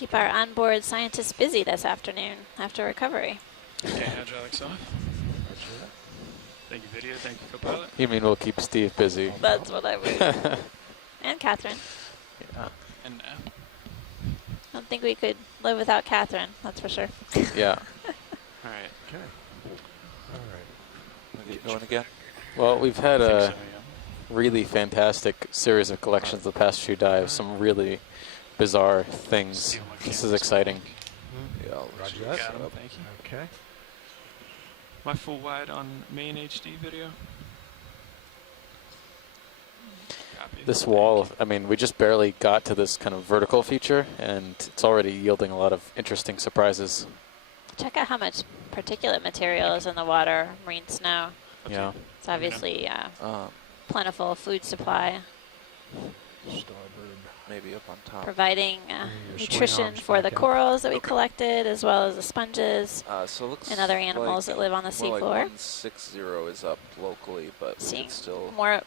Keep our onboard scientists busy this afternoon after recovery. Okay, hydraulics off. Thank you, video. Thank you, co-pilot. You mean we'll keep Steve busy? That's what I mean. And Catherine. Yeah. And I don't think we could live without Catherine, that's for sure. Yeah. all right. Okay. All right. Wanna get going again? Well, we've had I think a so, yeah. really fantastic series of collections the past few dives. Some really bizarre things. Steal my This is camera. exciting. Yeah, I'll let Roger you that. set Got him. up. Thank you. Okay. My full wide on main HD video. Copy. This wall, I mean, we just barely got to this kind of vertical feature, and it's already yielding a lot of interesting surprises. Check out how much particulate material is in the water, marine snow. Okay. Yeah. It's obviously Um, plentiful food supply, Starboard. maybe up on top. providing Bring your swing nutrition arms for the back in. corals that we collected, as well as the sponges So it looks and other animals like that live on the more like seafloor. 160 is up locally, but Seeing it's still more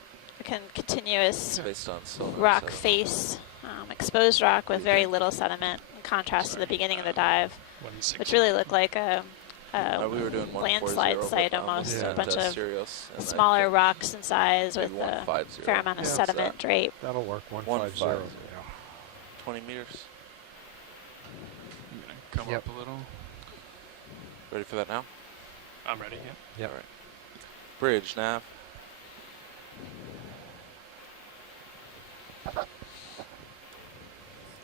continuous based on silver. rock so face, exposed rock with very little sediment, in contrast to the beginning of the dive, 160. which really looked like a we were doing 140, landslide but, site almost, Yeah. a bunch of Sirius, and I smaller think rocks in size with maybe a 150. fair amount of Yeah, it's sediment drape. That'll work. 150. 150. Yeah. 20 meters. I'm gonna come Yep. up a little. Ready for that now? I'm ready. Yeah. Yep. All right. Bridge, nav.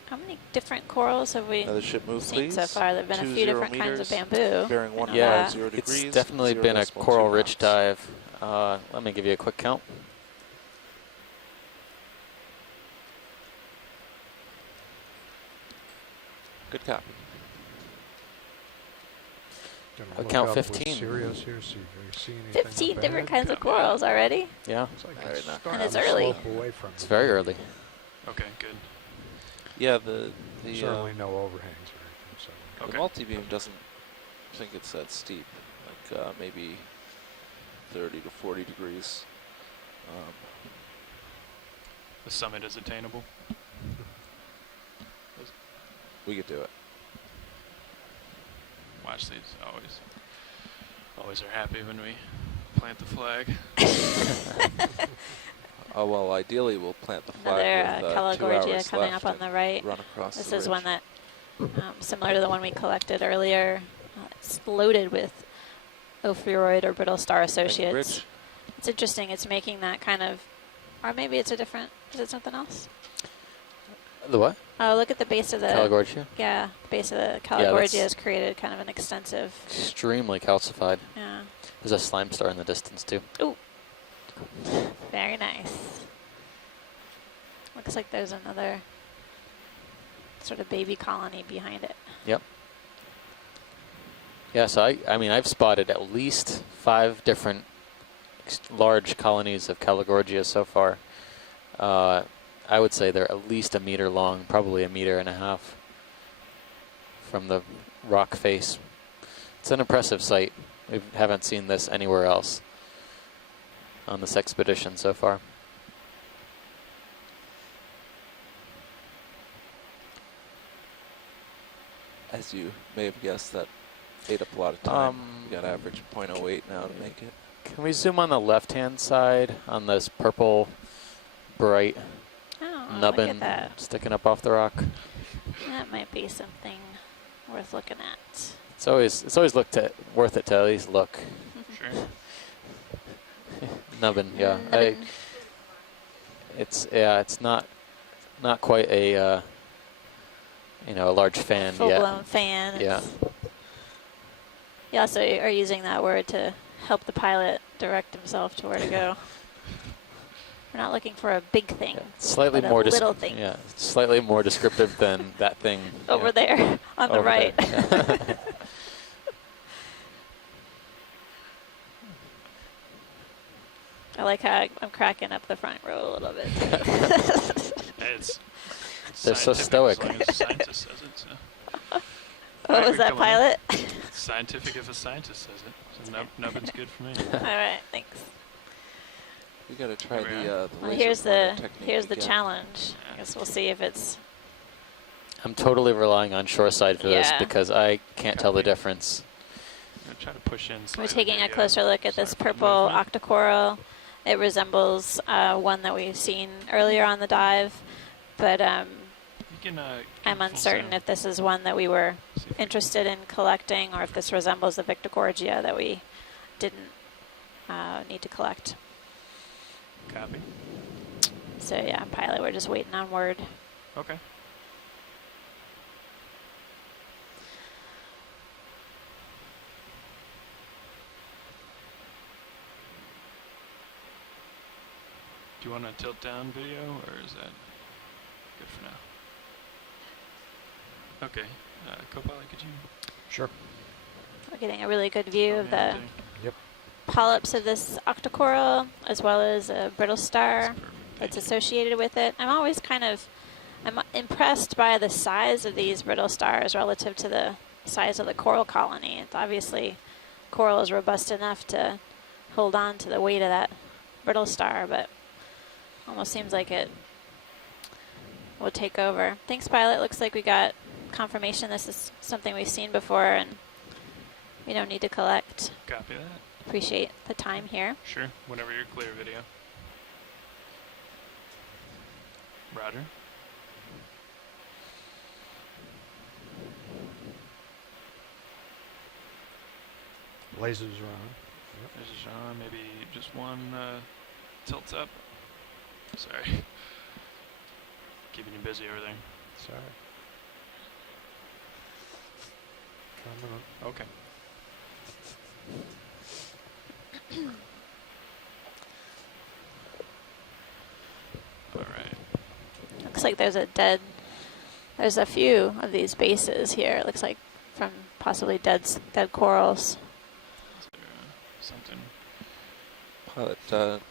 How many different corals have we Another ship move, seen please. so far? There have been a few 20 different kinds of meters, bamboo. Bearing I know 150 Yeah, that. degrees. it's definitely been a 0.12 coral-rich knots. dive. Let me give you a quick count. Good copy. Gonna I'll look count up with 15. Sirius here, see if you see anything 15 up different ahead. kinds of corals already. Yeah, Looks like Very it's nice. starting And it's to early. slope away from it's it. very early. Okay. Good. Yeah, the Certainly no overhangs or anything. So the Okay. multi-beam doesn't think it's that steep. Like maybe 30 to 40 degrees. The summit is attainable. We could do it. Watch these. Always are happy when we plant the flag. Oh well, ideally we'll plant the Another flag with 2 Calagorgia hours coming left up on the and right. Run across This the is ridge. one that, similar to the one we collected earlier, it's loaded with ophiuroid or brittle star Thank you, associates. Bridge. It's interesting. It's making that kind of, or maybe it's a different. Is it something else? The what? Oh, look at the base of the. Calagorgia? Yeah, the base of the that's- Calagorgia has created kind of an extensive. Extremely calcified. Yeah. There's a slime star in the distance, too. Ooh. Very nice. Looks like there's another sort of baby colony behind it. Yep. Yeah, so I mean, I've spotted at least 5 different large colonies of Calagorgia so far. I would say they're at least 1 meter long, probably 1.5 meters from the rock face. It's an impressive sight. We haven't seen this anywhere else on this expedition so far. As you may have guessed, that ate up a lot of time. We got average 0.08 now to make it. Can we zoom on the left-hand side on this purple, bright Oh, look nubbin at that. sticking up off the rock? That might be something worth looking at. It's always worth it to at least look. Sure. Nubbin, yeah. Nubbin. It's not quite a a large fan yet. Full-blown fan. Yeah. You also are using that word to help the pilot direct himself to where to go. We're not looking for a big thing. Yeah, slightly but more a little thing. Yeah, slightly more descriptive than that thing Over yeah, there on the over right. there. I like how I'm cracking up the front row a little bit. It's They're so scientific stoic. As long as a scientist says it. So. What was that, Come on. pilot? It's scientific if a scientist says it. So nubbin's good for me. All right, thanks. We got to try Here we the Well, laser here's pointer the technique here's the again. challenge. I guess we'll see if it's I'm totally relying on shoreside for this Yeah. because I can't tell the Copy. difference. I'm gonna try to push in. We're slightly taking a here, closer look at sorry this for the purple movement. octocoral. It resembles one that we've seen earlier on the dive, but You can, get I'm full uncertain zoom. if this is one that we were See if we can- interested in collecting or if this resembles the Victorgorgia that we didn't need to collect. Copy. So yeah, pilot, we're just waiting on word. Okay. Do you want a tilt down video, or is that good for now? Okay. Co-pilot, could you? Sure. We're getting a really good view show of me the everything? polyps of this octocoral, as well as a brittle star That's perfect. that's Thank associated with it. I'm impressed by the size of these brittle stars relative to the size of the coral colony. It's obviously, coral is robust enough to hold on to the weight of that brittle star, but almost seems like it will take over. Thanks, pilot. Looks like we got confirmation this is something we've seen before and we don't need to collect. you. Copy that. Appreciate the time here. Sure. Whenever you're clear, video. Roger. Lasers are on. Yep. There's a Sean. Maybe just one tilts up. Sorry. Keeping you busy over there. Sorry. Coming on. Okay. All right. Looks like there's a few of these bases here. It looks like from possibly dead corals. Is there something? Pilot,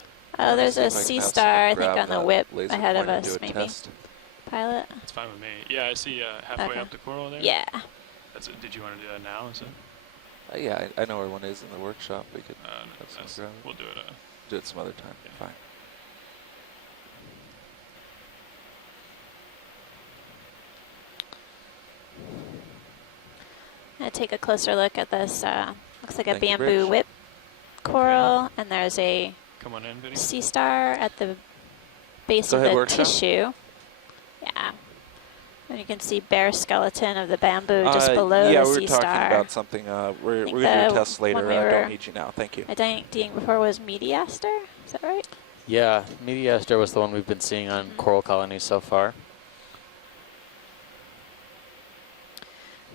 Oh, there's see a if I can sea have star, I someone think, grab on the that whip laser ahead of pointer and us, do a maybe. test. Pilot? It's fine with me. Yeah, I see halfway Okay. up the coral there. Yeah. That's it. Did you want to do that now? Is it? Yeah, I know where one is in the workshop. We could No, have someone that's, grab it. we'll do it. Do it some other time. Yeah. Fine. I'm going to take a closer look at this. Looks like a Thank you, bamboo Rich. whip coral, and there's a Come on in, video. sea star at the base Go of ahead, the workshop. tissue. Yeah. And you can see bare skeleton of the bamboo just below yeah, the we sea were talking star. about something. We're think going to do a the test later. one we I were don't need you now. Thank you. Identifying before was mediaster. Is that right? Yeah, Mediaster was the one we've been seeing on coral colonies so far.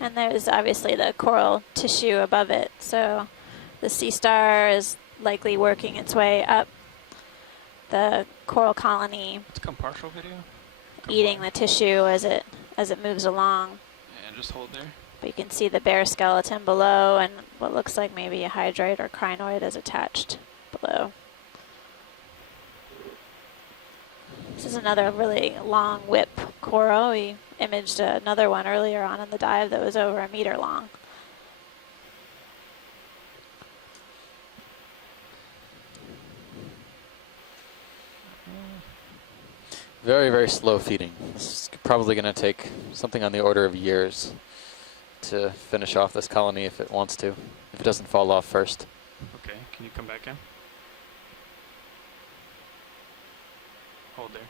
And there's obviously the coral tissue above it. So the sea star is likely working its way up the coral colony, Let's come partial video. Come eating on. the tissue as it moves along. And just hold there. But you can see the bare skeleton below and what looks like maybe a hydroid or crinoid is attached below. This is another really long whip coral. We imaged another one earlier on in the dive that was over 1 meter long. Very, very slow feeding. It's probably going to take something on the order of years to finish off this colony if it wants to, if it doesn't fall off first. Okay, can you come back in? Hold there.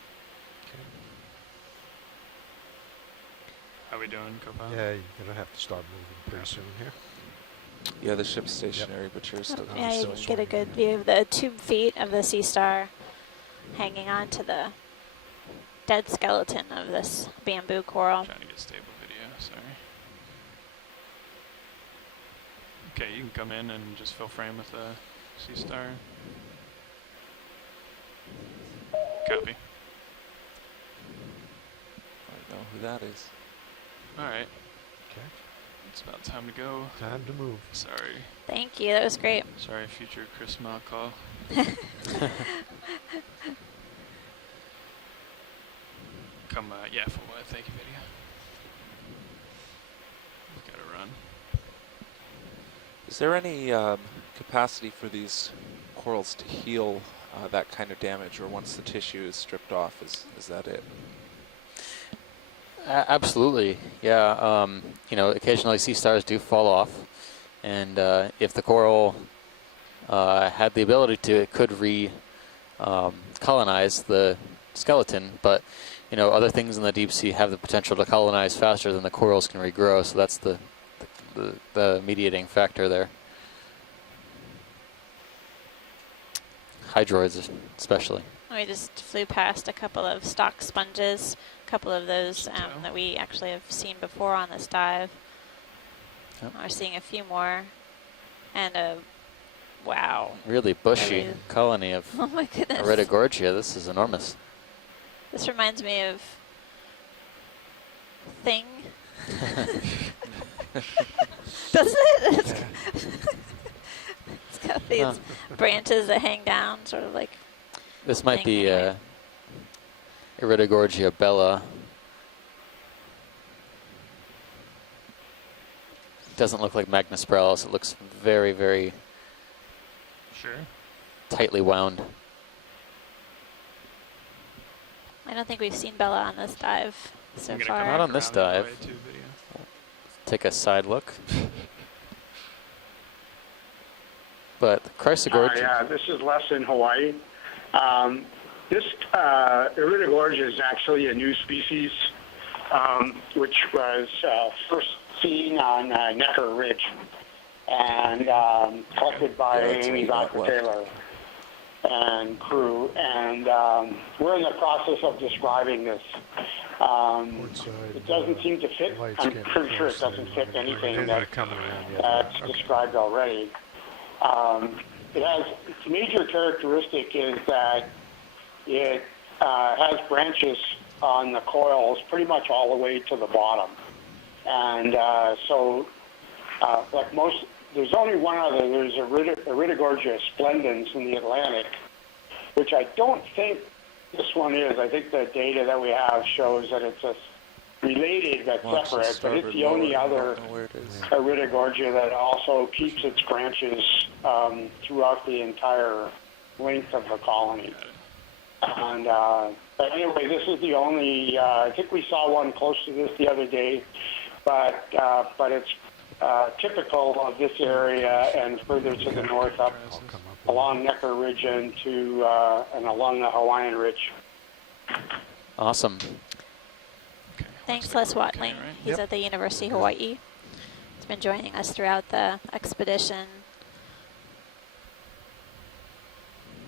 How we doing, co-pilot? Yeah, you're going to have to start moving pretty soon here. Yeah, the ship's stationary, but you're still Yeah, you still can get a swimming. good view of the tube feet of the sea star hanging on to the dead skeleton of this bamboo coral. Trying to get stable video, sorry. Okay, you can come in and just fill frame with the sea star. Copy. I don't know who that is. Alright, Okay. it's about time to go. Time to move. Sorry. Thank you, that was great. Sorry, future Chris Malcall. Come, yeah, full wide, thank you, video. Gotta run. Is there any capacity for these corals to heal that kind of damage, or once the tissue is stripped off, is that it? Absolutely, yeah. You know, occasionally sea stars do fall off, and if the coral had the ability to, it could colonize the skeleton. But you know, other things in the deep sea have the potential to colonize faster than the corals can regrow. So that's the mediating factor there. Hydroids, especially. We just flew past a couple of stock sponges, a couple of those Shinto. that we actually have seen before on this dive. Yep. We're seeing a few more, and a wow. Really bushy Really- colony of Oh my goodness. Iridogorgia. This is enormous. This reminds me of Thing. Doesn't it? It's got these Huh. branches that hang down, sort of like. This might Thing be anyway. Iridogorgia bella. Doesn't look like Magnospiralis. It looks very, very Sure. tightly wound. I don't think we've seen Bella on this dive so I'm gonna far. come Not back on this around that dive. way too, video. Take a side look. But Chrysogorgia. Yeah, this is Les in Hawaii. This Iridogorgia is actually a new species, which was first seen on Necker Ridge and collected by Yeah, that's Amy what you got Dr. Taylor and crew. And we're in the process of describing this. It doesn't seem to fit. Lights I'm getting pretty sure it close doesn't there. fit anything They're that not coming around yet. that's Okay. described already. It has its major characteristic is that it has branches on the coils pretty much all the way to the bottom, and like most, there's only one other. There's Iridogorgia splendens in the Atlantic, which I don't think this one is. I think the data that we have shows that it's a related but Watch the separate, but starboard it's the only lower. I don't other know where it is. Iridogorgia that also keeps its branches throughout the entire length of the colony. And but anyway, this is the only. I think we saw one close to this the other day, but it's typical of this area and further to the north up I'll come up with along Necker Ridge and to and along the Hawaiian Ridge. Awesome. Okay. Thanks, looks like Les we're Watling. okay, right? He's Yep. at the University of Hawaii. He's been joining us throughout the expedition,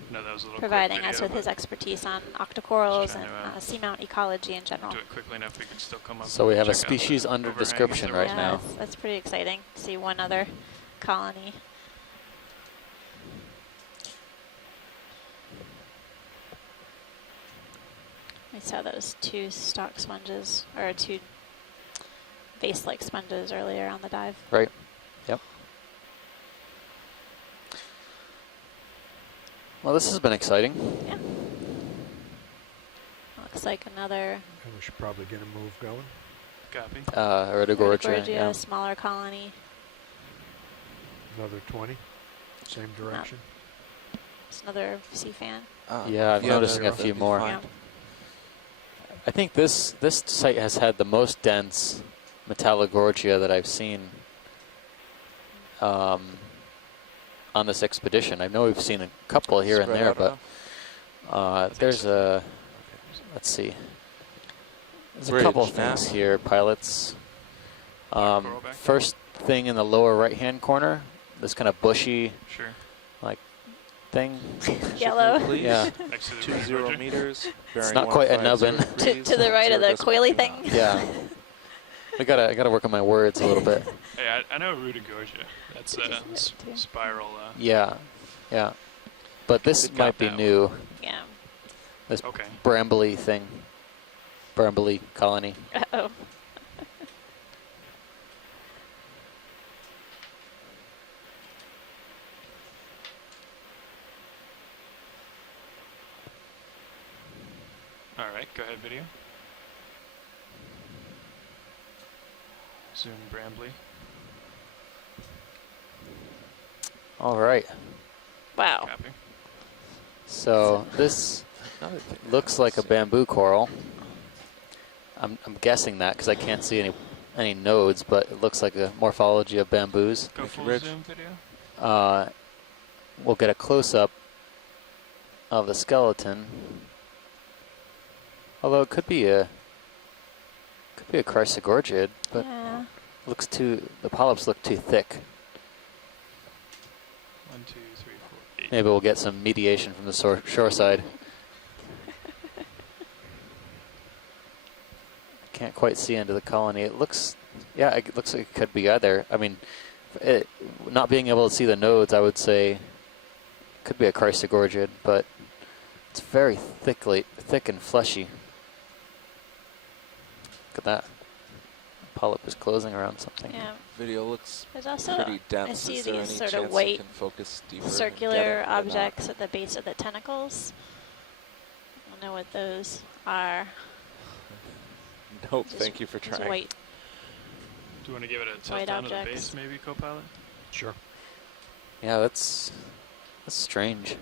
No, that was a little providing quick us video, with his but expertise on octocorals trying and to, seamount ecology in general. do it quickly enough we can still come up. So we and have a check out the species under overhangings description that right we're now. That's pretty exciting to see one other colony. We saw those two stalk sponges, or two vase-like sponges earlier on the dive. Right. Yep. Well, this has been exciting. Yeah. Looks like another And we should probably get a move going. Copy. Iridogorgia. Iridogorgia, Yeah. smaller colony. Another 20. Same direction. It's another sea fan. Yeah, I've noticing a that'd few be more. fine. Yeah. I think this site has had the most dense Metallogorgia that I've seen on this expedition. I know we've seen a couple here and Spread there, out but enough? there's a, let's see, there's a Bridge couple now. things here, pilots. Coral back there? First thing in the lower right-hand corner, this kind of bushy Sure. thing. Yellow. Please. Yeah, Next to the 20 Iridogorgia. meters. It's not quite a nubbin. To the right of the coily thing. yeah. I gotta work on my words a little bit. Hey, I know Iridogorgia. That's a Isn't it too? spiral. Yeah, yeah. But this It got might be that new. Yeah. This Okay. brambly thing. Brambly colony. Uh-oh. All right. Go ahead, video. Zoom Brambly. All right. Wow. Copy. So this Another thing. looks like a bamboo coral. I'm guessing that because I can't see any nodes, but it looks like a morphology of bamboos. Go Thank you, full Rich. zoom video. We'll get a close-up of the skeleton. Although it could be a chrysogorgid, but Yeah. the polyps look too thick. 1, 2, 3, 4, 8. Maybe we'll get some mediation from the shore side. Can't quite see into the colony. It looks like it could be either. I mean, not being able to see the nodes, I would say it could be a chrysogorgid, but it's very thick and fleshy. Look at that. Polyp is closing around something. Yeah. Video looks There's also, pretty dense. I see Is there these any sort chance of you white can focus deeper and get circular it or not? objects at the base of the tentacles. I don't know what those are. Nope, Just- thank you for Just trying. white. Do you want to give it a tilt White down to the objects. base, maybe, Copilot? Sure. Yeah, that's strange.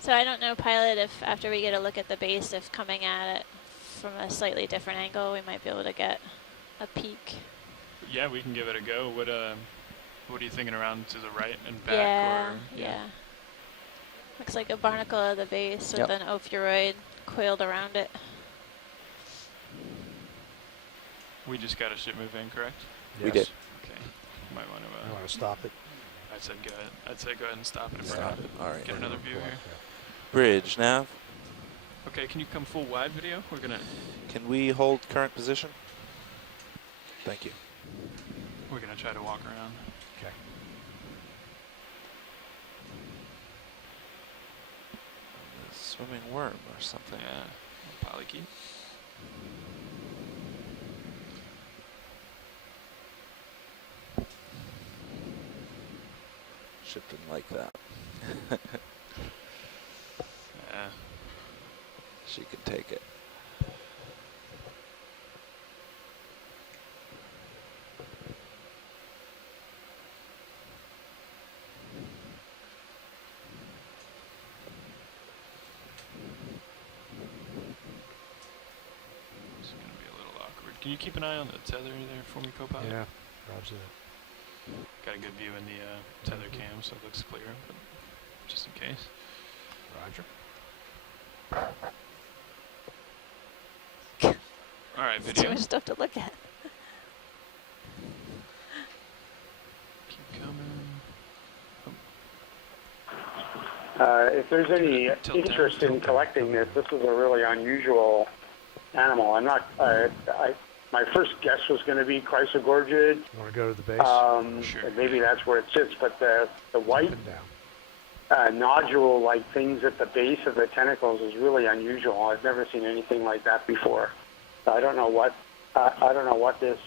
So I don't know, Pilot, if after we get a look at the base, if coming at it from a slightly different angle, we might be able to get a peek. Yeah, we can give it a go. What are you thinking, around to the right and back? Yeah, or, yeah. Looks like a barnacle at the base with Yep. an ophiuroid coiled around it. We just got a ship move in, correct? We did. Okay. Might want You to. want to stop it? I'd say go ahead. I'd say go ahead and stop it and Stop it. All right. get another view here. Bridge nav. Okay, can you come full wide video? We're gonna Can we hold current position? Thank you. try to walk around. Okay. A swimming worm or something. Yeah, polychaete. Ship didn't like that. Yeah. She can take it. It's gonna be a little awkward. Can you keep an eye on the tether there for me, Copilot? Yeah. Roger that. Got a good view in the tether cam, so it looks clear, but just in case. Roger. All right, It's too video. much stuff to look at. Keep coming. If there's any Tilt down, interest in tilt down. collecting this, this is a really unusual animal. I'm not. My first guess was going to be chrysogorgid. You want to go to the base? Sure. And maybe that's where it sits. But the white Up and down. nodule-like things at the base of the tentacles is really unusual. I've never seen anything like that before. I don't know what this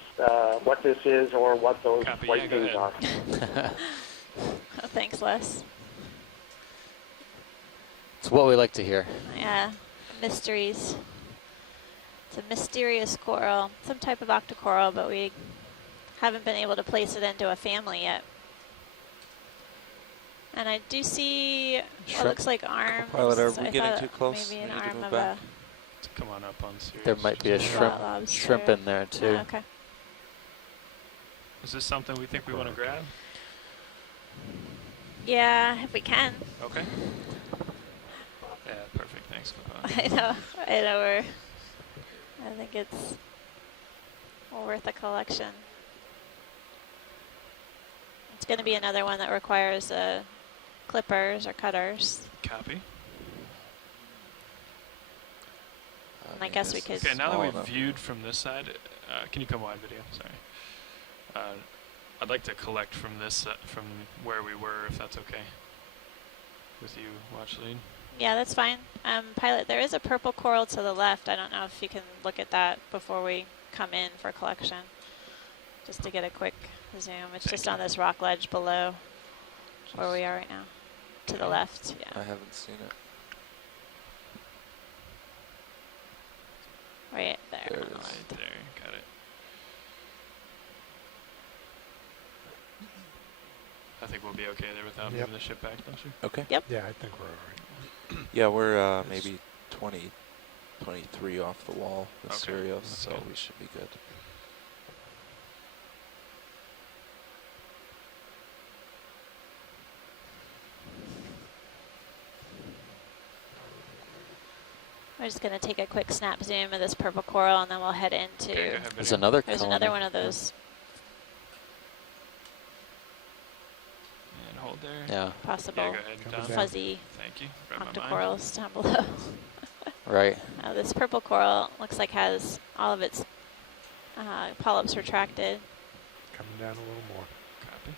is or what those Copy, white yeah, go things ahead. are. Oh, thanks, Les. It's what we like to hear. Yeah, mysteries. It's a mysterious coral, some type of octocoral, but we haven't been able to place it into a family yet. And I do see what Shrimp. looks like arms. Pilot, are we I getting thought too close? Maybe We an need to arm move of back. Come on up on Sirius. There might be a Just- shrimp lobster. shrimp in there too. Oh, okay. Is this something we think we want to grab? Yeah, if we can. Okay. Yeah, perfect. Thanks, Copilot. I know. I think it's worth a collection. It's going to be another one that requires clippers or cutters. Copy. And I guess we could- Okay, now that small we've enough. viewed from this side, can you come wide video? Sorry. I'd like to collect from this, from where we were, if that's okay. With you, watch lead. Yeah, that's fine. Pilot, there is a purple coral to the left. I don't know if you can look at that before we come in for collection. Just to get a quick zoom. It's Thank just you. on this rock ledge below where we are right now. To the Okay. left, I yeah. haven't seen it. Right there. There it is. Right there, got it. I think we'll be okay there without Yep. moving the ship back, don't you? Okay. Yep. Yeah, I think we're all right. Yeah, we're It's- maybe 20 23 off the wall with Okay, Sirius, that's so good. we should be good. We're just going to take a quick snap zoom of this purple coral, and then we'll head into. Okay, go ahead, There's video. another There's colony. another one of those And hold there. Yeah, possible Yeah, go ahead, Coming Tom. down. fuzzy Thank you. Read my mind. octocorals down below. right. This purple coral looks like has all of its polyps retracted. Coming down a little more. Copy.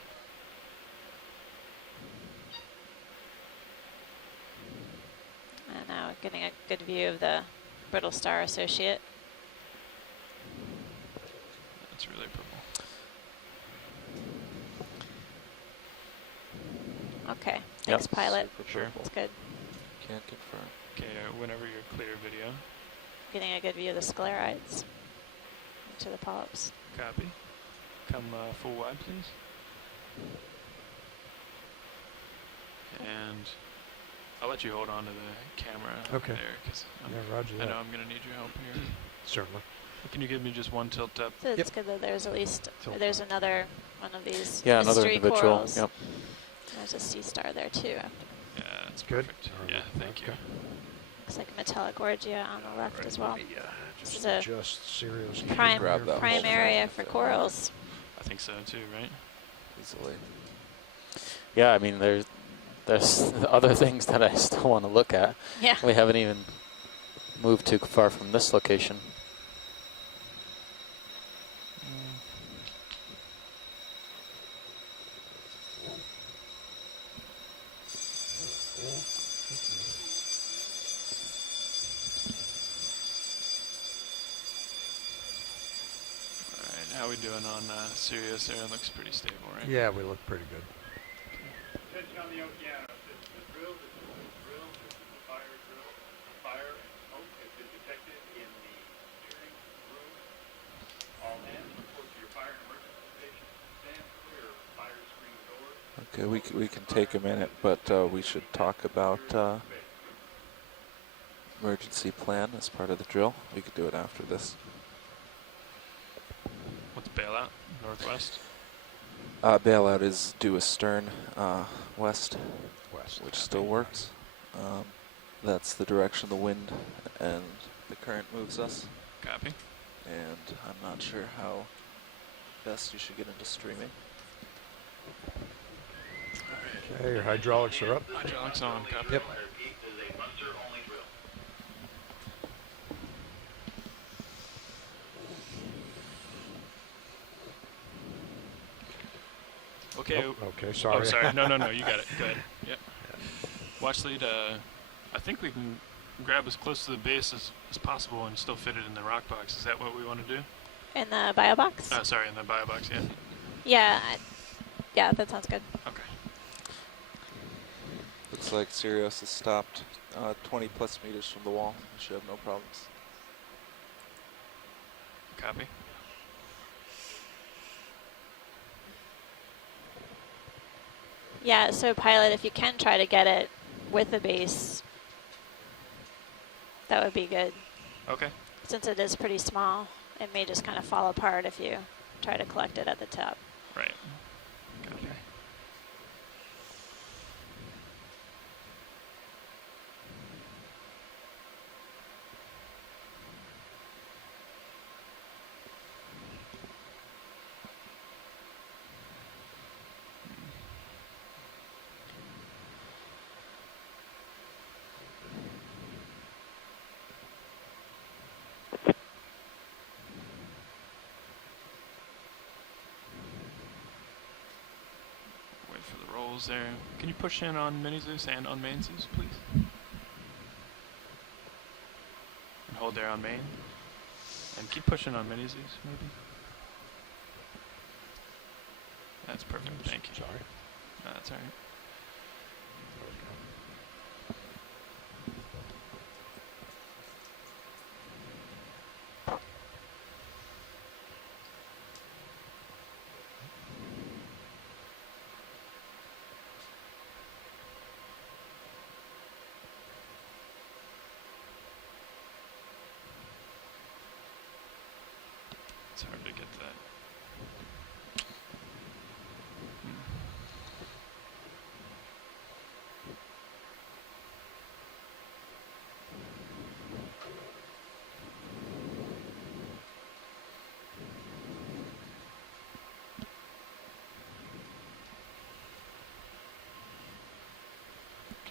And now getting a good view of the brittle star associate. That's really purple. Okay, thanks, pilot. Super Sure. purple. That's good. Can't confirm. Okay, whenever you're clear, video. Getting a good view of the sclerites to the polyps. Copy. Come full wide, please. And I'll let you hold on to the camera Okay. there, because Yeah, roger I that. know I'm going to need your help here. Certainly. Can you give me just one tilt up? So it's good that there's at least Tilt there's back. another one of these Yeah, another mystery individual. corals. Yep. There's a sea star there too. Yeah, that's Good. perfect. All right. Yeah, thank you. Okay. Looks like Metallogorgia on the left Right, as well. let me, This just is a adjust Sirius. prime Grab that prime whole area thing for if it corals. I think so too, right? Easily. Yeah, I mean, there's other things that I still want to look at. Yeah. We haven't even moved too far from this location. Alright, how we doing on Sirius there? It looks pretty stable, right? Yeah, we look pretty good. Attention on the Okeanos. This is the drill. This is the drill. This is the fire drill. Fire and smoke has been detected in the steering room. All hands report to your fire and emergency station. Stand clear of fire screen doors. Okay, we can take a minute, but we should talk about emergency plan as part of the drill. We could do it after this. What's bailout? Northwest? Bailout is due astern west, West. which still works. That's the direction the wind and the current moves us, Copy. and I'm not sure how best you should get into streaming. Okay, your hydraulics are up. Hydraulics on, copy. Yep. Okay. Oh, okay, sorry. Oh, sorry. No, you got it. Go ahead. Yep. Watch lead. I think we can grab as close to the base as possible and still fit it in the rock box. Is that what we want to do? In the bio box? Oh, sorry, in the bio box, yeah. Yeah. Yeah, that sounds good. Okay. Looks like Sirius is stopped 20 plus meters from the wall. We should have no problems. Copy. Yeah, so pilot, if you can try to get it with the base, that would be good. Okay. Since it is pretty small, it may just kind of fall apart if you try to collect it at the top. Right. Copy. Wait for the rolls there. Can you push in on mini Zeus and on main Zeus, please? And hold there on main. And keep pushing on mini Zeus, maybe. That's perfect. Thank you. Sorry. No, that's all right.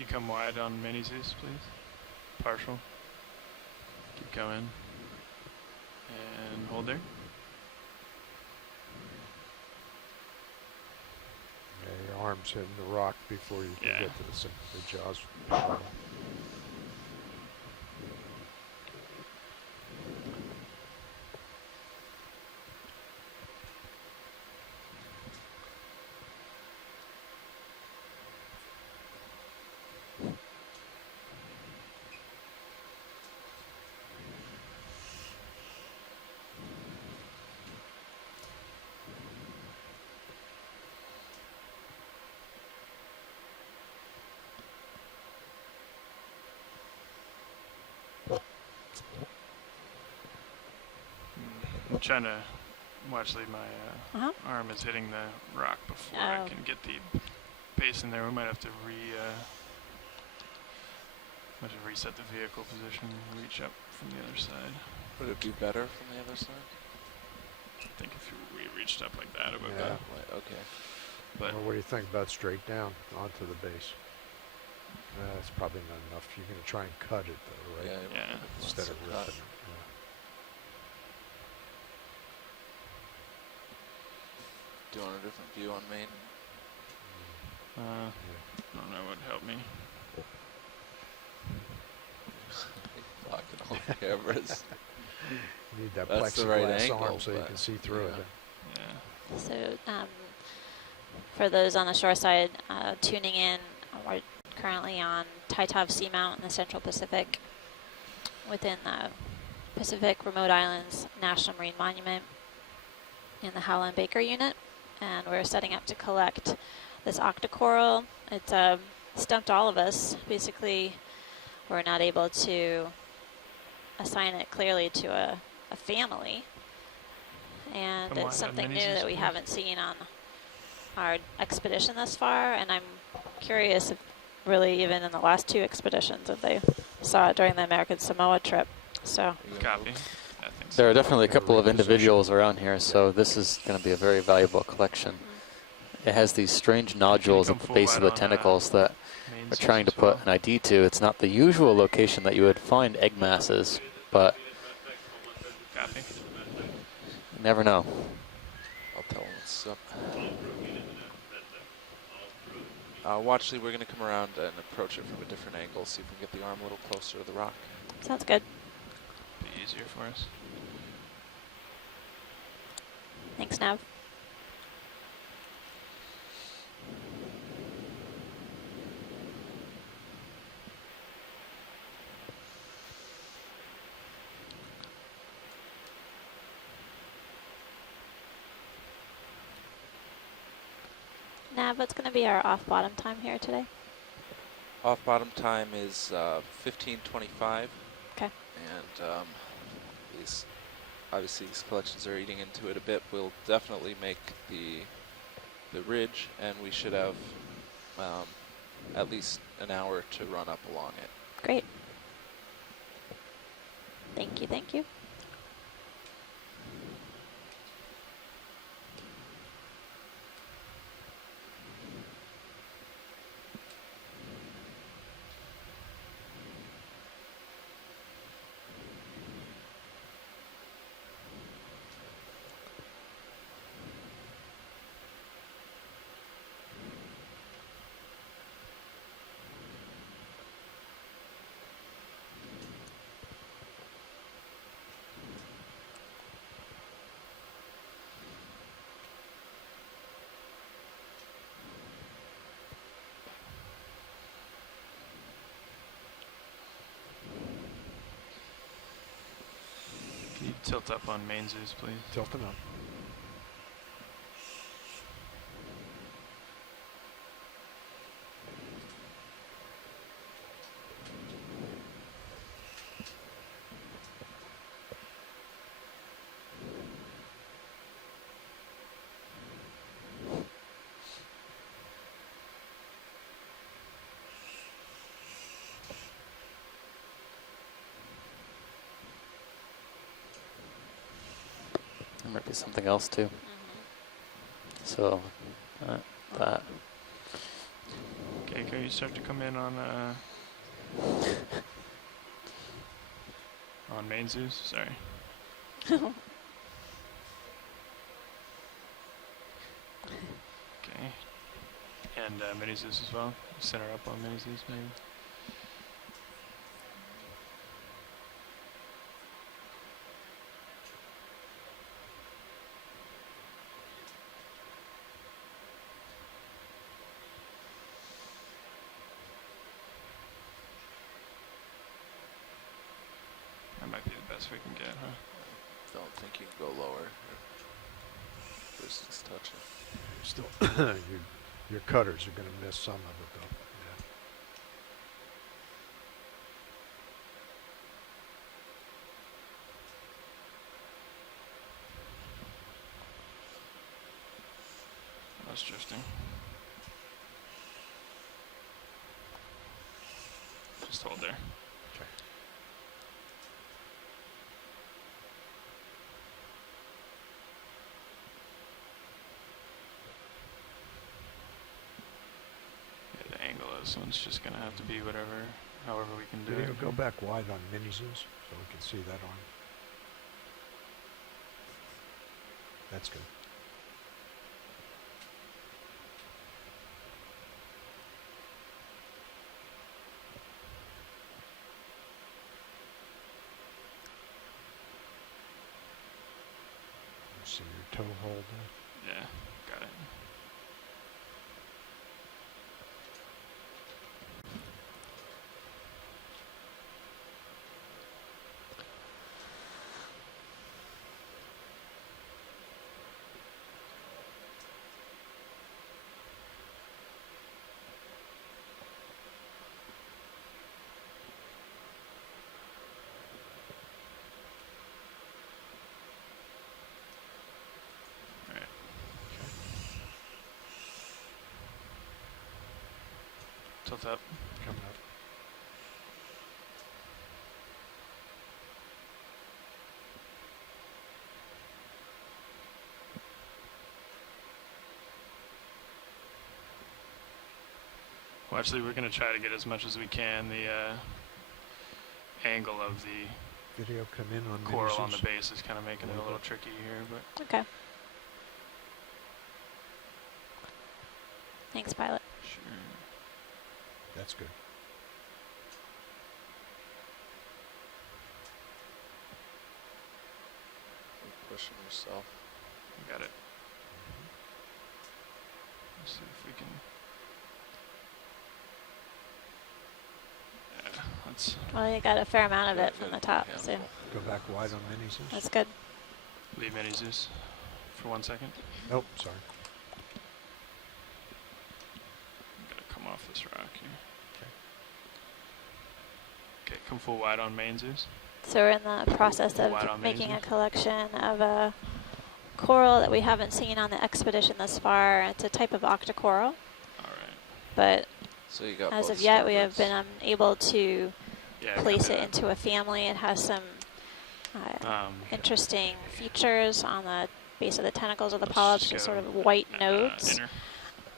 come wide on mini Zeus, please? Partial. Keep going. And hold there. Yeah, your arm's hitting the rock before you can Yeah. get to the jaws. I'm trying to watch my Uh-huh. arm is hitting the rock before Oh. I can get the base in there. We might have to reset the vehicle position and reach up from the other side. Would it be better from the other side? I think if we reached up like that, it would Yeah. Like, okay. But Well, what do you think about straight down onto the base? That's probably not enough. You're going to try and cut it, though, right? Yeah. yeah. Instead of cut. ripping it. Do you want a different view on main? I don't know what helped me. Blocking all the cameras. You need that That's the right plexiglass angle, arm so you but can see through it. Yeah. So for those on the shore side tuning in, we're currently on Taitov Seamount in the Central Pacific within the Pacific Remote Islands National Marine Monument in the Howland Baker unit. And we're setting up to collect this octocoral. It stumped all of us. Basically, we're not able to assign it clearly to a family. And Come on, it's something new minis, that we please. haven't seen on our expedition thus far. And I'm curious if really even in the last two expeditions if they saw it during the American Samoa trip. So Copy. I think so. There are definitely a Yeah, couple of reposition. individuals around here, so this is going to be a very valuable collection. It has these strange nodules come at the full base of wide the on, tentacles that Main we're Zeus trying to as put well. an ID to. It's not the usual location that you would find egg masses, but Copy. you never know. I'll tell them what's up. Watch Lee, we're going to come around and approach it from a different angle, see if we can get the arm a little closer to the rock. sounds good. Be easier for us. Thanks, Nav. Nav, what's going to be our off-bottom time here today? Off bottom time is 15:25. Okay. And these, obviously these collections are eating into it a bit. We'll definitely make the ridge, and we should have at least an hour to run up along it. Great. Thank you, thank you. Can you tilt up on Main Zeus, please? Tilting up. There might be something else too. So that. Okay, Nico, you start to come in on main Zeus. Sorry. Okay. And mini Zeus as well. Center up on mini Zeus maybe. That might be the best we can get, huh? Don't think you can go lower. Wrist is touching. Still, your cutters are going to miss some of it, though. Yeah. I was drifting. Just hold there. Okay. Yeah, the angle of this one's just gonna have to be however we can do Video, it. go back wide on mini Zeus so we can see that on. That's good. See your toe hold there. Yeah, got it. Tilt up. Coming up. Well, actually, we're gonna try to get as much as we can. The angle of the Video come in on mini coral on the Zeus. base is kind of making it a little tricky here, but Okay. Thanks, pilot. sure. That's good. You're pushing yourself. Got it. Let's see if we can. Yeah, let's. Well, you got a fair amount of Good, it from good. the top, Yeah. so Go back wide on mini Zeus. that's good. Leave mini Zeus for 1 second. Oh, sorry. Gotta come off this rock here. Okay. Okay, come full wide on main Zeus. So we're in the process of Wide on making a Main. collection of a coral that we haven't seen on the expedition thus far. It's a type of octocoral, Alright. but So you got as both of yet we have starboards. been unable to Yeah, I got place it that. into a family. It has some interesting features on the base of the tentacles of the Let's polyps, just just sort go, of white nodes, inner.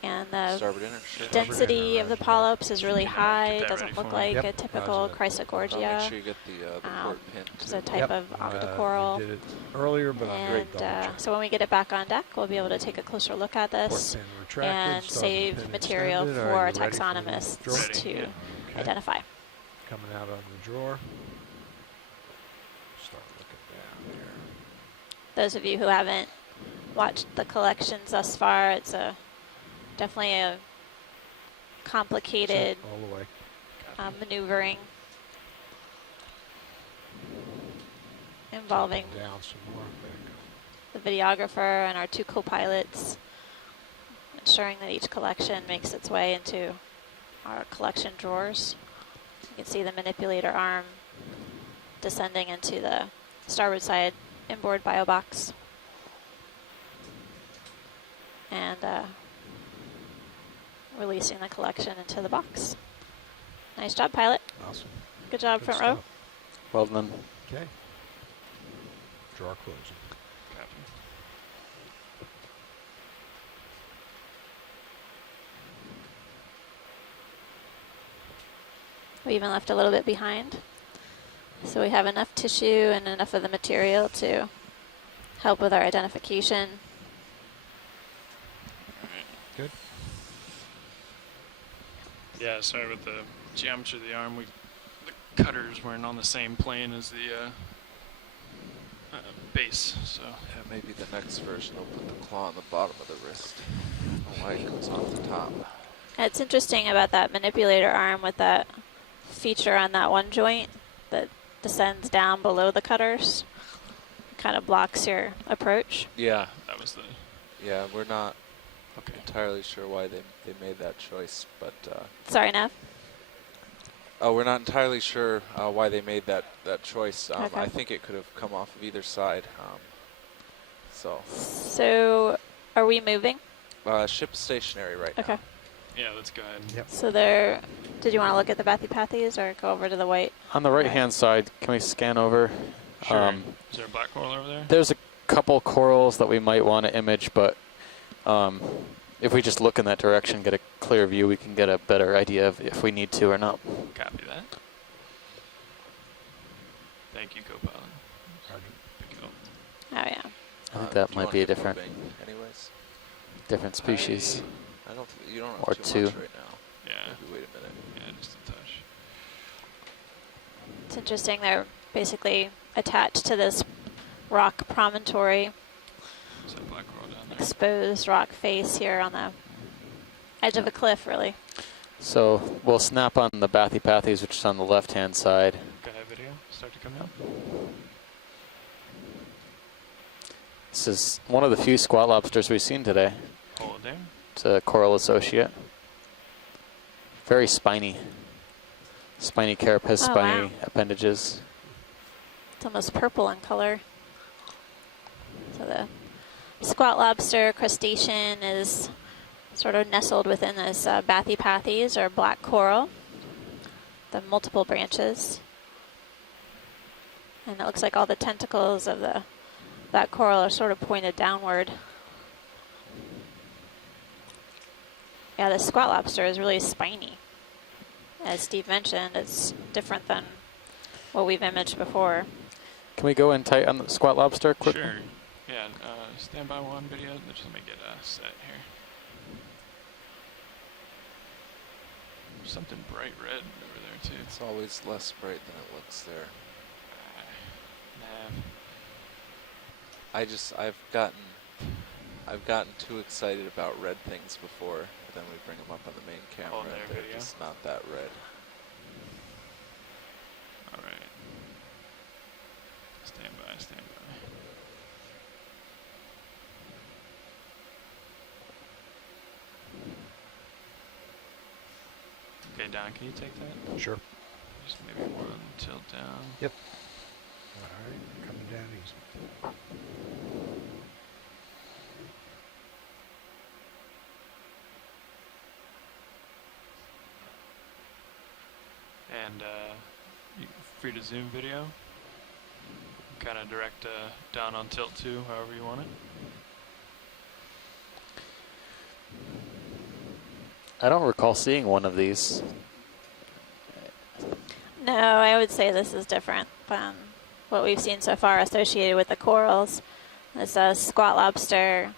and the Starboard inner. Sure. density of the polyps is really Get high. that It ready doesn't for look me. like Yep. a typical Roger that. Make Chrysogorgia. sure you get the Um, port pin It's too. a type of octocoral. We did it earlier, but I'm going And to double check. so when we get it back on deck, we'll be able to take a closer look at Port this pin retracted, and starboard save pin material extended. for Are you ready the taxonomists drawer? Ready, to yeah. Okay. identify. Coming out of the drawer. Start looking down here. Those of you who haven't watched the collections thus far, it's definitely a complicated Set all the way. maneuvering involving Down some more. There you the videographer and our two co-pilots, ensuring that each collection makes its way into our collection drawers. You can see the manipulator arm descending into the starboard side inboard bio box. And releasing the collection into the box. Nice job, pilot. go. Awesome. Good job, Good front row. stuff. Well done. Okay. Drawer closing. Copy. We even left a little bit behind. So we have enough tissue and enough of the material to help with our identification. Good. Yeah, sorry with the geometry of the arm. The cutters weren't on the same plane as the base, so. Yeah, maybe the next version will put the claw on the bottom of the wrist. I don't know why it comes off the top. It's interesting about that manipulator arm with that feature on that one joint that descends down below the cutters. Kind of blocks your approach. Yeah, That was the. yeah, we're not Okay. entirely sure why they made that choice, but Sorry, Nev. we're not entirely sure why they made that choice. Okay. I think it could have come off of either side. So, are we moving? Ship's stationary right Okay. now. Yeah, let's go ahead. Yep. So there, did you want to look at the Bathypathes or go over to the white? On the right-hand side, can we scan over? Sure. Is there a black coral over there? There's a couple corals that we might want to image, but if we just look in that direction, get a clear view, we can get a better idea of if we need to or not. Copy that. Thank you, co-pilot. Pick it up. Oh yeah. I think Do that you might wanna be a get different moving anyways. different species. I don't. You don't have Or too two. much right now. Yeah. Maybe wait a minute. Yeah, just a touch. It's interesting. They're basically attached to this rock promontory, Is that black coral down there? exposed rock face here on the edge of a cliff, really. So we'll snap on the Bathypathes, which is on the left-hand side. Go ahead, video. Start to come out. This is one of the few squat lobsters we've seen today. Hold it there. It's a coral associate. Very spiny. Spiny carapace, Oh, spiny wow. appendages. It's almost purple in color. So the squat lobster crustacean is sort of nestled within this Bathypathes, or black coral. The multiple branches. And it looks like all the tentacles of that coral are sort of pointed downward. Yeah, the squat lobster is really spiny. As Steve mentioned, it's different than what we've imaged before. Can we go in tight on the squat lobster quick? Sure. Yeah, stand by one video. Just let me get set here. There's something bright red over there, too. It's always less bright than it looks there. Nav. I've gotten too excited about red things before. Then we bring them up on the main camera, there, and they're video. just not that red. All right. Stand by, stand by. Okay, Don, can you take that? Sure. Just maybe one tilt down. Yep. All right, coming down easy. And you free to zoom video. Kind of direct down on tilt too, however you want it. I don't recall seeing one of these. No, I would say this is different than what we've seen so far associated with the corals. This squat lobster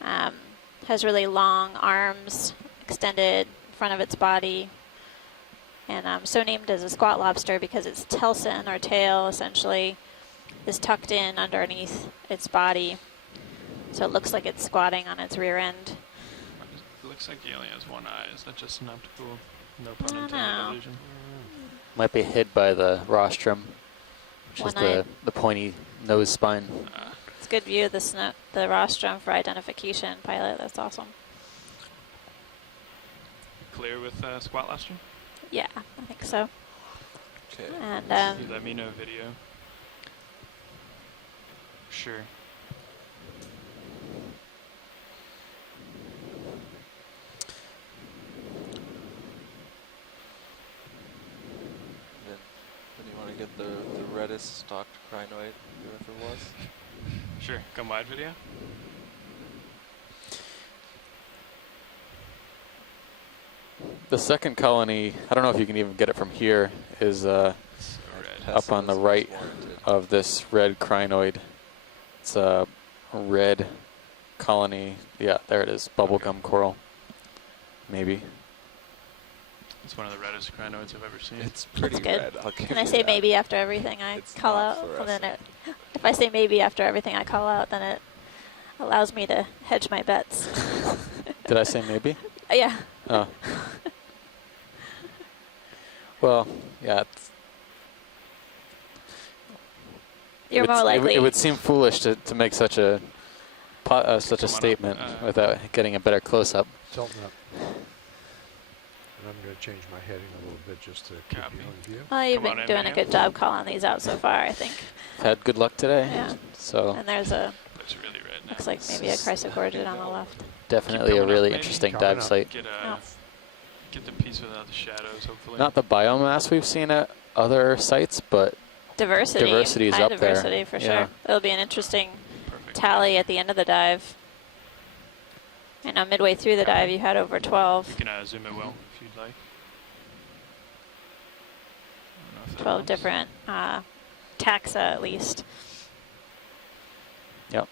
has really long arms extended in front of its body, and so named as a squat lobster because its telson, or tail, essentially is tucked in underneath its body, so it looks like it's squatting on its rear end. It looks like he only has one eye. Is that just an optical, no I pun don't intended, know. illusion? Might be hid by the rostrum, which is One-eyed. the pointy nose spine. It's a good view of the rostrum for identification, pilot. That's awesome. Clear with squat lobster? Yeah, I think so. Okay. And You let me know video. Sure. Then you want to get the reddest stalked crinoid there ever was. Sure. Come wide video. The second colony, I don't know if you can even get it from here, is It's red. up on the right of this red crinoid. It's a red colony. Yeah, there it is. Bubblegum coral. Maybe. It's one of the reddest crinoids I've ever seen. It's pretty That's good. red. I'll give Can I you say that. maybe after everything I It's call not out? And then fluorescent. if I say maybe after everything I call out, then it allows me to hedge my bets. Did I say maybe? Yeah. Oh. Well, yeah. You're more likely. It would seem foolish to make such a such a Come on up. statement without getting a better close-up. Tilting up. And I'm going to change my heading a little bit just to keep Copy. you on view. Well, you've Come been on in, doing a man. good job calling these out so far, I think. Had good luck today. Yeah. So And there's a, Looks really red now. looks like maybe a chrysogorgid on the left. definitely a coming up, really maybe. interesting Coming dive up. site. Oh. Get the piece without the shadows, hopefully. Not the biomass we've seen at other sites, but Diversity. Diversity is High up there. diversity for Yeah. sure. It'll be an interesting Perfect. tally at the end of the dive. I know midway through the dive you had over 12. You can zoom it well if you'd like. I don't know if that 12 helps. different taxa at least. yep.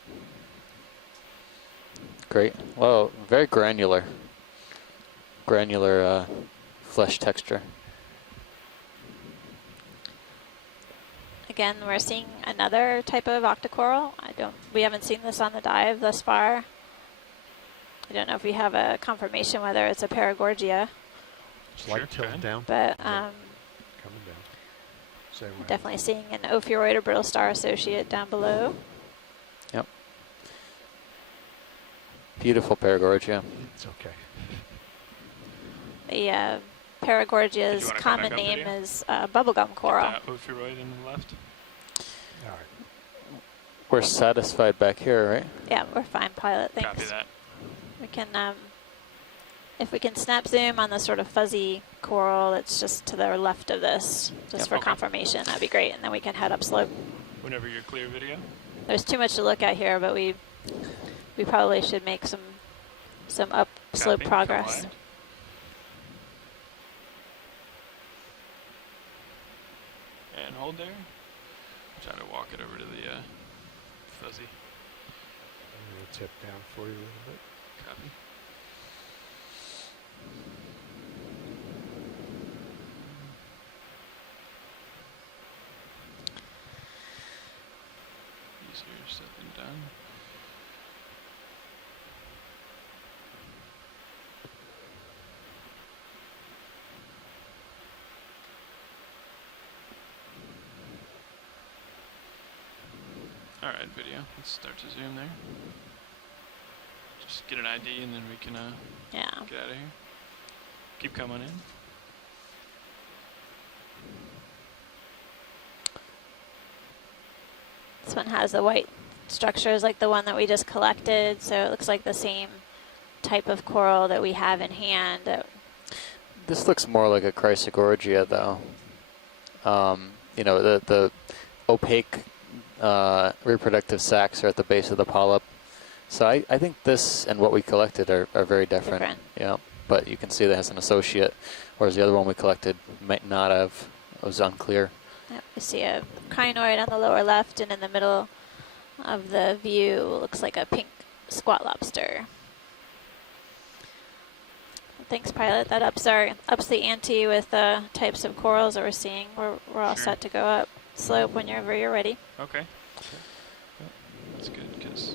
Great. Well, very granular. Granular flesh texture. Again, we're seeing another type of octocoral. We haven't seen this on the dive thus far. I don't know if we have a confirmation whether it's a paragorgia, Slight Sure, tilt go ahead. down. but Coming down. Same way. definitely seeing an ophiuroid or brittle star associate down below. Yep. Beautiful paragorgia. It's okay. The Did you paragorgia's wanna come common back up name video? is bubblegum coral. That ophiuroid in the left. All right. We're satisfied back here, right? Yeah, we're fine, pilot. Copy Thanks. that. We can, if we can snap zoom on the sort of fuzzy coral that's just to the left of this, just Yep. for Okay. confirmation, that'd be great. And then we can head up slope. Whenever you're clear, video. There's too much to look at here, but we probably should make some up slope Copy. Come progress. wide. And hold there. I'm trying to walk it over to the fuzzy. I'm going to tip down for you a little bit. Copy. Easier said than done. Alright, video. Let's start to zoom there. Just get an ID and then we can Yeah. get out of here. Keep coming in. This one has the white structures like the one that we just collected, so it looks like the same type of coral that we have in hand. This looks more like a chrysogorgia, though. You know, the opaque reproductive sacs are at the base of the polyp. So I think this and what we collected are very different. Different. Yeah, but you can see that has an associate, whereas the other one we collected might not have. It was unclear. Yep, we see a crinoid on the lower left, and in the middle of the view looks like a pink squat lobster. Thanks, pilot. That ups the ante with the types of corals that we're seeing. We're all Sure. set to go up slope whenever you're ready. Okay. Yep. That's good because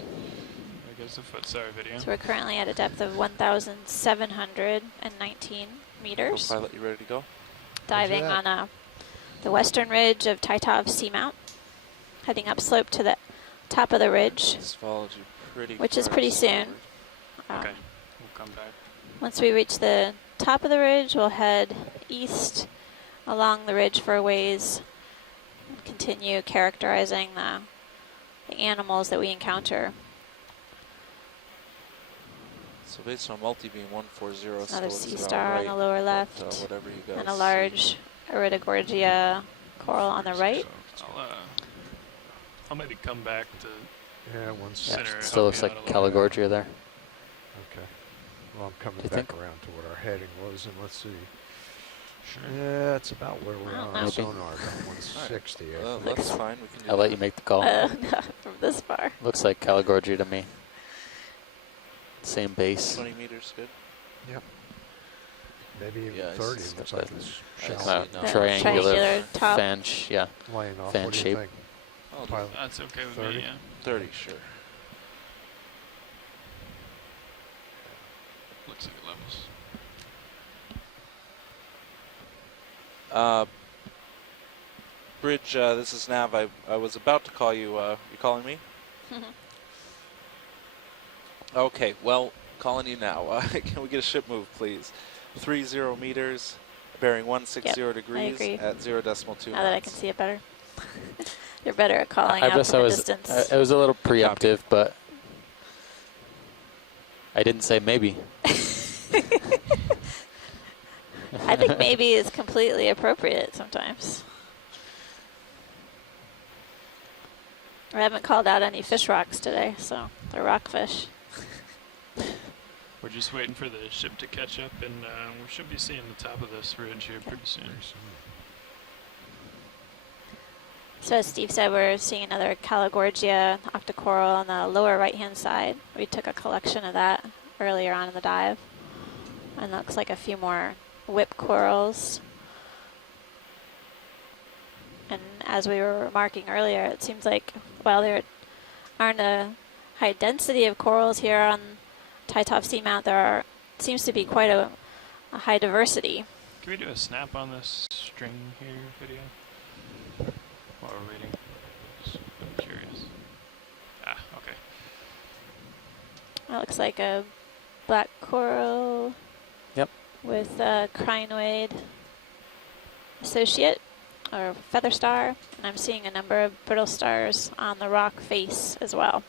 there goes the foot. Sorry, video. So we're currently at a depth of 1,719 meters, Co-pilot, you ready to go? diving that? on the western ridge of Titov Seamount, heading up slope to the top of the ridge. Just followed you pretty Which is far pretty soon. forward. Okay. We'll come back. Once we reach the top of the ridge, we'll head east along the ridge for a ways and continue characterizing the animals that we encounter. So based on multi-beam 140, Another still sea looks star about on the right, lower but, left, whatever you guys and a see. large Iridogorgia coral on the right. So I'll maybe come back to Yeah, one Yeah, Center, still help looks me like out a little bit. Caligorgia there. Okay. Well, I'm coming Do you back think? around to what our heading was, and let's see. Sure. Yeah, it's about where we I are don't on know. sonar, about 160. I think. That's fine. We can do I'll that. let you make the call. From this far. Looks like Caligorgia to me. Same base. 20 meters, good. Yep. Maybe even Yeah, I 30. see Looks like something. it's I shallow. see. No. Triangular Triangular top. fan, yeah. Laying off. fan What do you shape. think? I'll do Pilot. That's okay with 30? me, yeah. 30, sure. Looks like it levels. Bridge, this is Nav. I was about to call you. You calling me? Okay, well, calling you now. Can we get a ship move, please? 30 meters, bearing 160 degrees agree. at 0.2 Now that I can see it better. You're better at calling I out guess from I a was distance. I was a little preemptive, but I didn't say maybe. I think maybe is completely appropriate sometimes. I haven't called out any fish rocks today, so they're rockfish. We're just waiting for the ship to catch up, and we should be seeing the top of this ridge here pretty soon. So as Steve said, we're seeing another Caligorgia octocoral on the lower right-hand side. We took a collection of that earlier on in the dive. And looks like a few more whip corals. And as we were remarking earlier, it seems like while there aren't a high density of corals here on Tytop Seamount, there seems to be quite a high diversity. Can we do a snap on this string here video? While we're waiting. Just curious. Ah, okay. That looks like a black coral. Yep. With a crinoid associate or feather star, and I'm seeing a number of brittle stars on the rock face as well.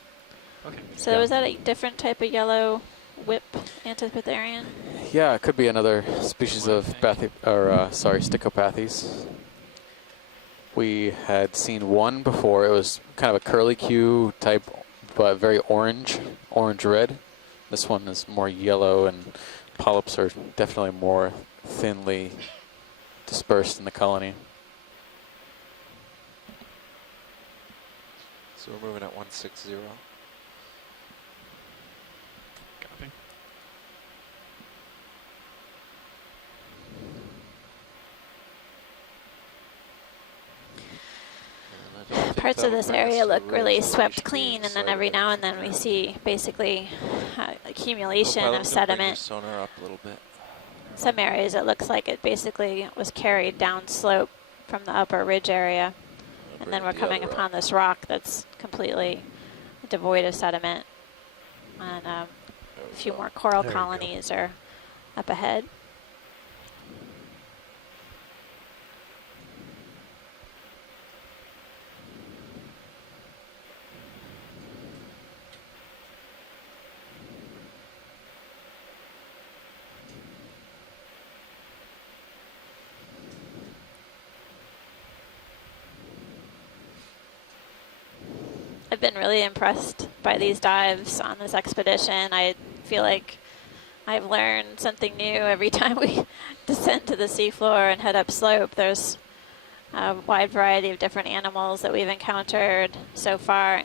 Okay. So was that a different type of yellow whip antipitherian? Yeah, it could be another species of Stichopathes. We had seen one before. It was kind of a curlicue type, but very orange-red. This one is more yellow, and polyps are definitely more thinly dispersed in the colony. So we're moving at 160. Copy. Parts of this area look really swept clean, and then every now and then we see basically accumulation of sediment. Sonar up a little bit. Some areas it looks like it basically was carried down slope from the upper ridge area. And then we're coming upon this rock that's completely devoid of sediment. And a few more coral There you go. colonies are up ahead. I've been really impressed by these dives on this expedition. I feel like I've learned something new every time we descend to the seafloor and head up slope. There's a wide variety of different animals that we've encountered so far.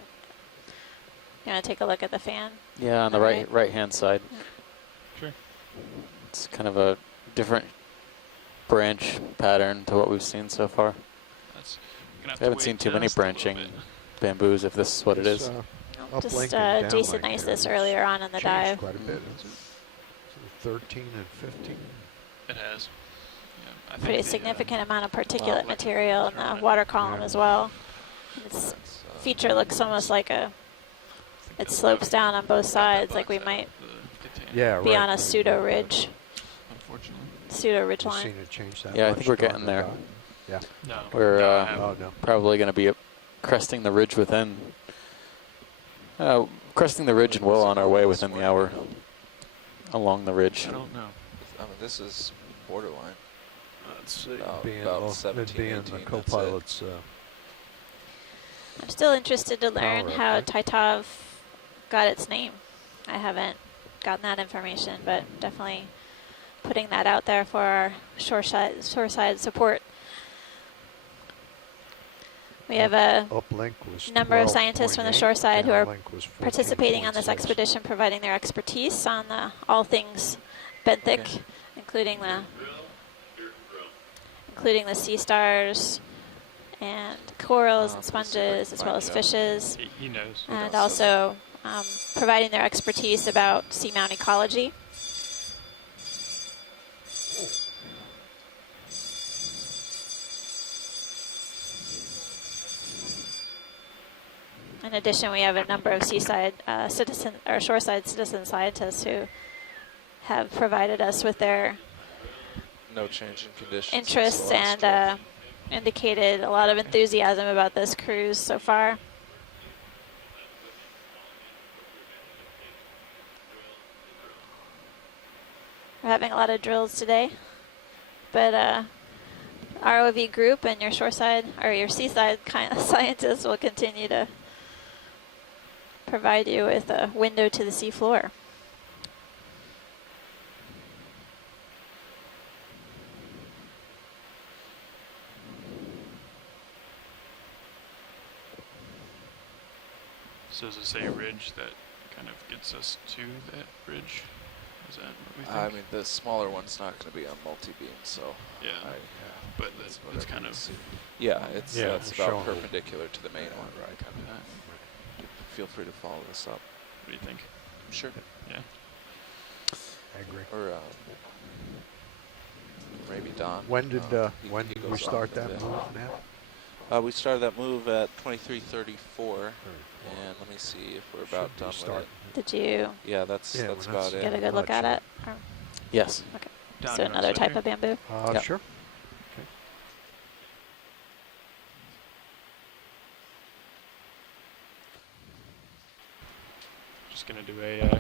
You want to take a look at the fan? Yeah, on the right-hand side. Sure. It's kind of a different branch pattern to what we've seen so far. That's, we haven't seen too many branching bamboos, if this is what it is. Just Jason Nice this earlier on in the dive. Quite a bit, isn't it? So 13 and 15. It has. Yeah, I think Pretty the, significant amount of particulate wow. material in the water column as well. Its feature looks almost like it slopes down on both sides, like we might Yeah, be right. on a pseudo ridge, Unfortunately. pseudo ridge You've line. seen it change that Yeah, I much think we're during getting the there. dive? Yeah. No. We're no, I haven't. Oh, no. probably going to be cresting the ridge within. Cresting the ridge and well on our way within the hour along the ridge. I don't know. I mean, this is borderline. Let's see. About 17, being 18, the that's it. co-pilot's I'm still interested to learn Power up, how right? Tytov got its name. I haven't gotten that information, but definitely putting that out there for our shoreside support. We have a Uplink was number of scientists from the 12.8, shoreside who are downlink was participating on this 14.6. expedition, providing their expertise on all things benthic, Okay. including the sea stars and corals and Let me see if I sponges, can as well find as you. fishes, He knows. and knows, also providing their expertise about seamount ecology. In addition, we have a number of seaside shoreside citizen scientists who have provided us with their No change in conditions. since interests the last and trip. indicated a lot of enthusiasm about this cruise so far. We're having a lot of drills today, but ROV group and your shoreside or your seaside kind of scientists will continue to provide you with a window to the sea floor. So does it say ridge that kind of gets us to that bridge? Is that what we think? I mean, the smaller one's not going to be on multi-beam, so yeah, but it's whatever kind you of see. Yeah, it's Yeah, that's it's about showing a- perpendicular to the main one. right. Kind of that. Feel free to follow this up. What do you think? Sure. Yeah. I agree. Or maybe Don. When did he when did we goes start off that a bit. move now? We started that move at 23:34, and let me see if we're about Should be done with starting. it. Did you Yeah, that's Yeah, that's well, about that's- get a it. good look at it? Or, Yes. Don, so you wanna another sit type here? of bamboo? Yep. Sure. Just gonna do a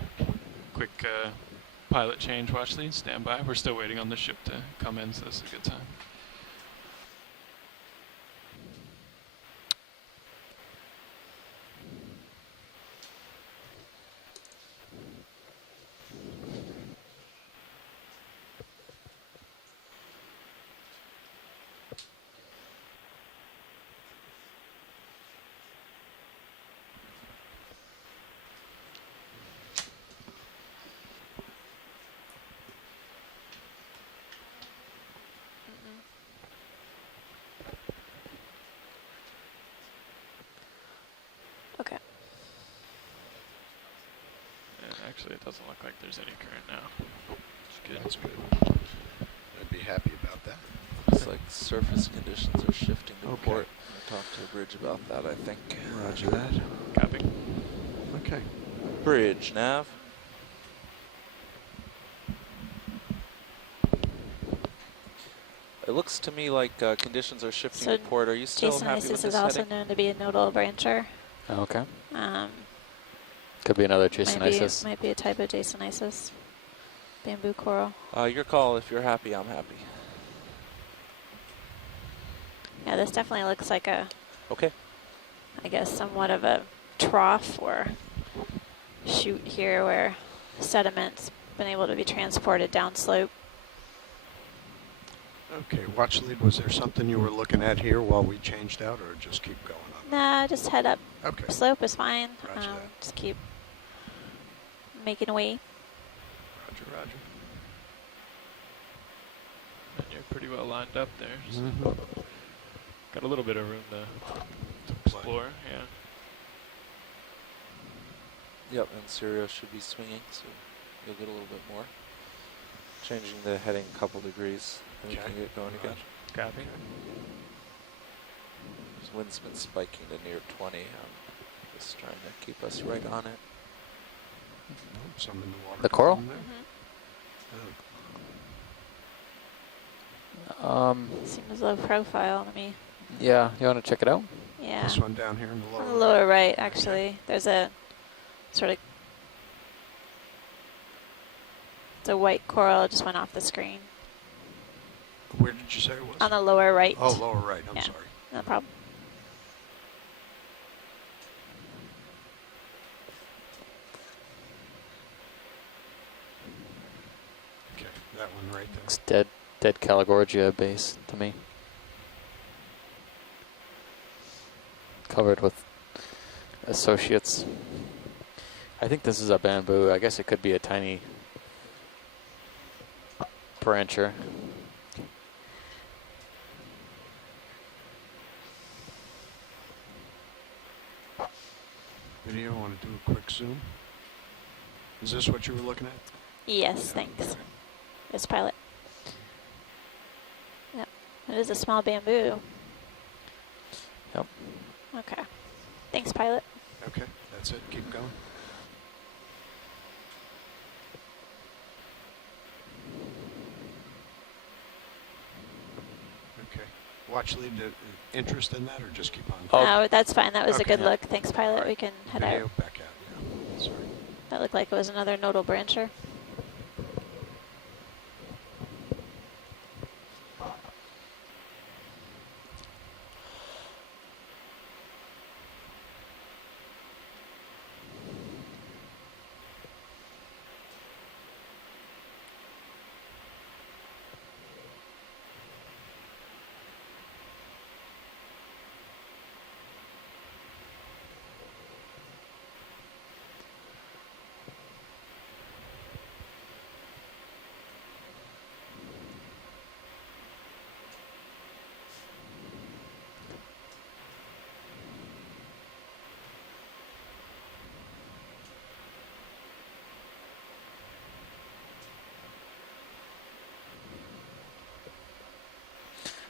quick pilot change. Watch lead. Stand by. We're still waiting on the ship to come in, so this is a good time. Okay. Actually, it doesn't look like there's any current now. It's good. That's good. I'd be happy about that. It's like surface conditions are shifting to Okay. port. I'll talk to Bridge about that, I think. Roger that. Copy. Okay. Bridge, nav. It looks to me like conditions are shifting So to port. Are you still Jason happy with Isis this is also heading? known to be a nodal brancher. Okay. Um, Could be another Jason might be, Isis. might be a type of Jason Isis. Bamboo coral. Your call. If you're happy, I'm happy. Yeah, this definitely looks like a, Okay. I guess, somewhat of a trough or chute here where sediment's been able to be transported downslope. Okay, watch lead. Was there something you were looking at here while we changed out, or just keep going on? Nah, just head up. Okay. Slope is fine. Roger that. Just keep making away. Roger, roger. And you're pretty well lined up there. Just got a little bit of room to explore. Yeah. Yep, and Sirio should be swinging, so you'll get a little bit more. Changing the heading a couple degrees, and we Okay. can get going again. Copy. This wind's been spiking to near 20. I'm just trying to keep us right on it. Some in the water. The coral? column there. Seems low profile to me. Yeah, you want to check it out? Yeah. This one down here in the lower. On the lower right, actually. There's a sort of, it's a white coral that just went off the screen. Where did you say it was? On the lower right. Oh, lower right. I'm Yeah. sorry. No problem. That one right there. It's dead Calagorgia base to me. Covered with associates. I think this is a bamboo. I guess it could be a tiny brancher. Video, want to do a quick zoom? Is this what you were looking at? Yes, thanks. Yes, pilot. Yep, it is a small bamboo. Yep. Okay. Thanks, pilot. Okay, that's it. Keep going. Okay. Watch lead interest in that, or just keep on? Oh. No, that's fine. That was a Okay. good look. Thanks, pilot. All right. We can head Video out. back out. Yeah. Sorry. That looked like it was another nodal brancher.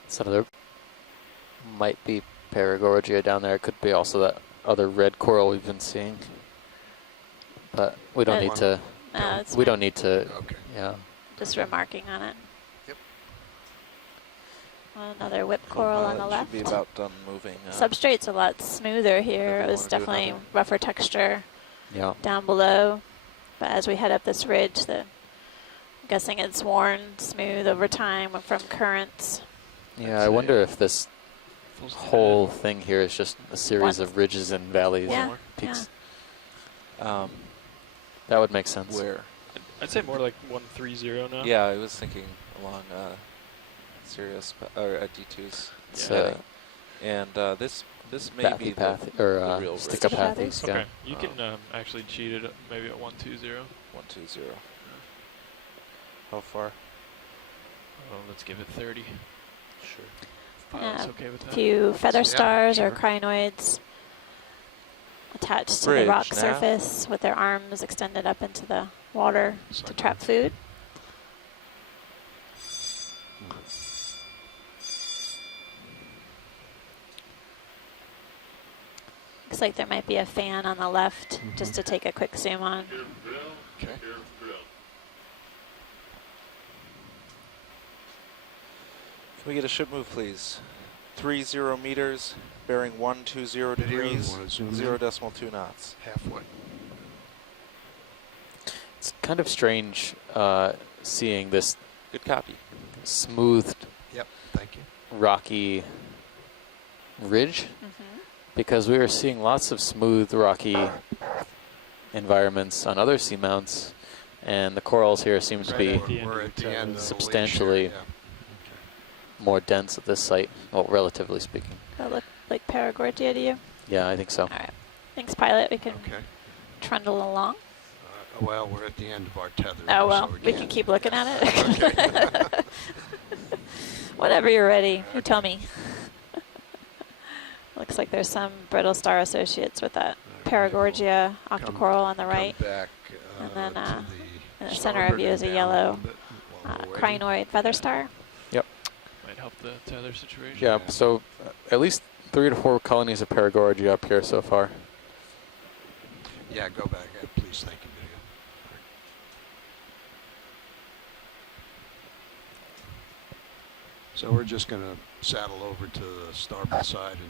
So there might be Paragorgia down there. It could be also that other red coral we've been seeing. But we don't need to. No, it's We fine. don't need to. Okay. Yeah. Just remarking on it. Yep. Another whip coral on the It left. should be about done moving. Substrate's a lot smoother here. Maybe It was wanna do definitely another. rougher texture Yeah. down below. But as we head up this ridge, I'm guessing it's worn smooth over time from currents. Yeah. I wonder if this Full speed whole ahead. thing here is just a series One. of ridges and valleys Yeah, and peaks. Where? That would make sense. I'd say more like 130 now. Yeah, I was thinking along Sirius or D2's It's heading. And this may be Pathy path or the real stick ridge. up pathies. Okay, Yeah. you can actually cheat it maybe at 120. 120. How far? Oh, let's give it 30. Sure. Pilot's Yeah, okay with A that. few feather Yeah, stars or sure. crinoids attached to Bridge the rock now. surface with their arms extended up into the water to trap food. Looks like there might be a fan on the left, just to take a quick zoom on. Okay. Can we get a ship move, please? 30 meters, bearing 120 Video, degrees, wanna zoom in? 0.2 knots. Halfway. It's kind of strange seeing this Good copy. smoothed, Yep. Thank you. rocky ridge, because we were seeing lots of smooth, rocky environments on other seamounts, and the corals here seem to be the end We're of at the the tether. end of the substantially leash here, yeah. more dense at this site, well, relatively speaking. That look like Paragorgia to you? Yeah, I think so. All right. Thanks, pilot. We can Okay. trundle along. Well, we're at the end of our tether. Oh, well, so we can keep looking at it. Whenever you're ready, you tell me. Looks like there's some brittle star associates with that Paragorgia octocoral on the right. Come back, And then, to in the the center of starboard you and is a down yellow little bit while we're waiting. crinoid feather star. Might help the tether situation. Yeah, so at least 3 to 4 colonies of Paragorgia up here so far. Yeah, go back. Please, thank you, video. So we're just going to saddle over to the starboard side and